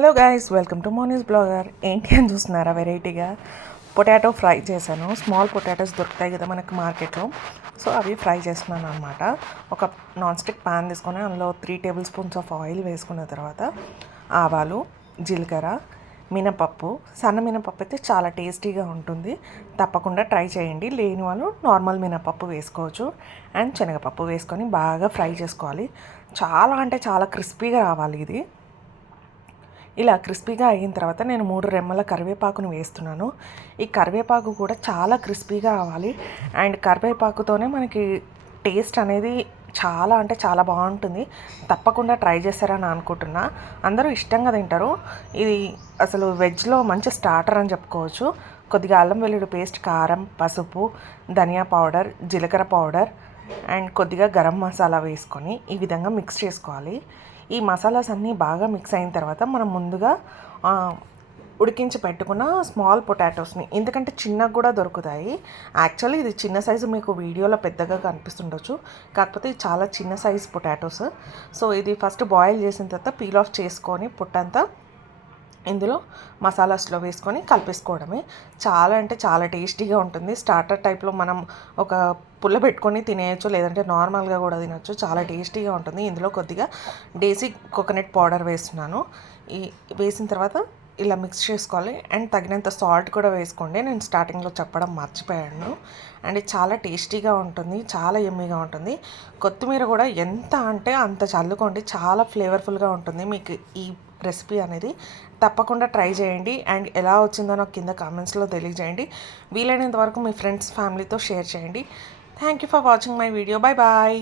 Hello guys, welcome to Moni's blogger. ఏంటి అని చూస్తున్నారా? వెరైటీగా పొటాటో ఫ్రై చేశాను. స్మాల్ పొటాటోస్ దొరుకుతాయి కదా మనకు మార్కెట్లో. సో అవి ఫ్రై చేస్తున్నాను అనమాట. ఒక నాన్ స్టిక్ ప్యాన్ తీసుకొని అందులో 3 టేబుల్ స్పూన్స్ ఆఫ్ ఆయిల్ వేసుకున్న తర్వాత ఆవాలు, జీలకర్ర, మినపప్పు. సన్న మినపప్పు అయితే చాలా టేస్టీగా ఉంటుంది, తప్పకుండా ట్రై చేయండి. లేని వాళ్ళు నార్మల్ మినపప్పు వేసుకోవచ్చు. అండ్ శనగపప్పు వేసుకొని బాగా ఫ్రై చేసుకోవాలి. చాలా అంటే చాలా క్రిస్పీగా రావాలి ఇది. ఇలా క్రిస్పీగా అయిన తర్వాత నేను 3 రెమ్మల కరివేపాకును వేస్తున్నాను. ఈ కరివేపాకు కూడా చాలా క్రిస్పీగా రావాలి. అండ్ కరివేపాకుతోనే మనకి టేస్ట్ అనేది చాలా అంటే చాలా బాగుంటుంది. తప్పకుండా ట్రై చేస్తారని అనుకుంటున్నా. అందరూ ఇష్టంగా తింటారు. ఇది అసలు వెజ్లో మంచి స్టార్టర్ అని చెప్పుకోవచ్చు. కొద్దిగా అల్లం వెల్లుల్లి పేస్ట్, కారం, పసుపు, ధనియా పౌడర్, జీలకర్ర పౌడర్ అండ్ కొద్దిగా గరం మసాలా వేసుకొని ఈ విధంగా మిక్స్ చేసుకోవాలి. ఈ మసాలాస్ అన్నీ బాగా మిక్స్ అయిన తర్వాత మనం ముందుగా ఉడికించి పెట్టుకున్న స్మాల్ పొటాటోస్ని, ఎందుకంటే చిన్నగా కూడా దొరుకుతాయి. యాక్చువల్లీ ఇది చిన్న సైజు, మీకు వీడియోలో పెద్దగా కనిపిస్తుండొచ్చు, కాకపోతే ఇది చాలా చిన్న సైజు పొటాటోస్. సో ఇది ఫస్ట్ బాయిల్ చేసిన తర్వాత పీల్ ఆఫ్ చేసుకొని పొట్టంతా ఇందులో మసాలాస్లో వేసుకొని కలిపేసుకోవడమే. చాలా అంటే చాలా టేస్టీగా ఉంటుంది. స్టార్టర్ టైప్లో మనం ఒక పుల్ల పెట్టుకొని తినేయచ్చు, లేదంటే నార్మల్గా కూడా తినచ్చు. చాలా టేస్టీగా ఉంటుంది. ఇందులో కొద్దిగా డేసీ కోకోనట్ పౌడర్ వేస్తున్నాను. ఈ వేసిన తర్వాత ఇలా మిక్స్ చేసుకోవాలి. అండ్ తగినంత సాల్ట్ కూడా వేసుకోండి. నేను స్టార్టింగ్లో చెప్పడం మర్చిపోయాను. అండ్ చాలా టేస్టీగా ఉంటుంది, చాలా యమ్మీగా ఉంటుంది. కొత్తిమీర కూడా ఎంత అంటే అంత చల్లుకోండి, చాలా ఫ్లేవర్ఫుల్గా ఉంటుంది మీకు ఈ రెసిపీ అనేది. తప్పకుండా ట్రై చేయండి. అండ్ ఎలా వచ్చిందో నాకు కింద కామెంట్స్లో తెలియజేయండి. వీలైనంత వరకు మీ ఫ్రెండ్స్, ఫ్యామిలీతో షేర్ చేయండి. Thank you for watching my video. Bye bye.